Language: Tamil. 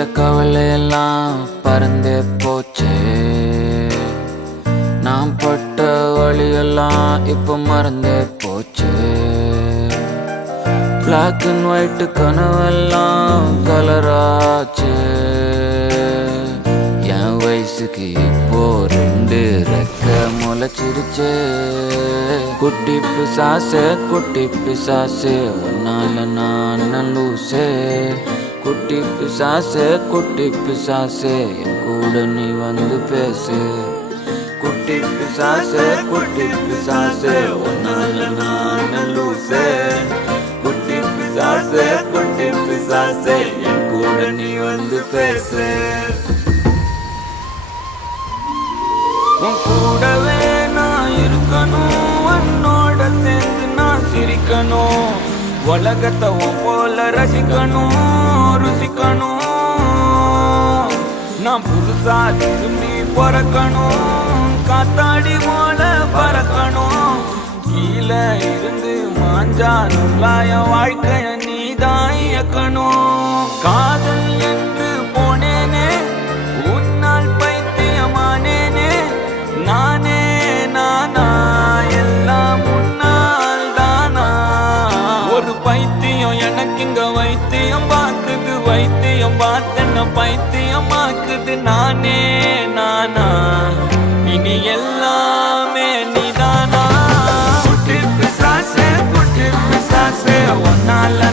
உள்ள கவலையெல்லாம் பறந்தே போச்சே. நான் பட்ட வழியெல்லாம் இப்ப மறந்தே போச்சே. பிளாக் அண்ட் ஒயிட் கனவெல்லாம் கலராச்சு. என் வயசுக்கு இப்போ 2 ரெக்க முளைச்சிருச்சே. குட்டி பிசாசே குட்டி பிசாசே உன்னால நான் லூசே. குட்டி பிசாசே குட்டி பிசாசே என் கூட நீ வந்து பேசு. குட்டி பிசாசே குட்டி பிசாசே உன்னால நான் லூசே. குட்டி பிசாசே குட்டி பிசாசே என் கூட நீ வந்து பேசு. உன் கூடவே நான் இருக்கணும், உன்னோட சேர்ந்து நான் சிரிக்கணும். உலகத்தை போல ரசிக்கணும் ருசிக்கணும். நான் புதுசா திரும்பி பிறக்கணும், காத்தாடி போல பறக்கணும். கீழே இருந்து மாஞ்சா நுள்ளாய வாழ்க்கைய நீதான் இயக்கணும். காதல் என்று போனேனே, உன்னால் பைத்தியமானேனே. நானே நானா எல்லாம் முன்னால் தானா. ஒரு பைத்தியம் எனக்கு இங்க வைத்தியம் பார்க்குது, வைத்தியம் பார்த்தென்ன பைத்தியமாக்குது. நானே நானா இனி எல்லாமே நீதானா. குட்டி பிசாசே குட்டி பிசாசே உன்னால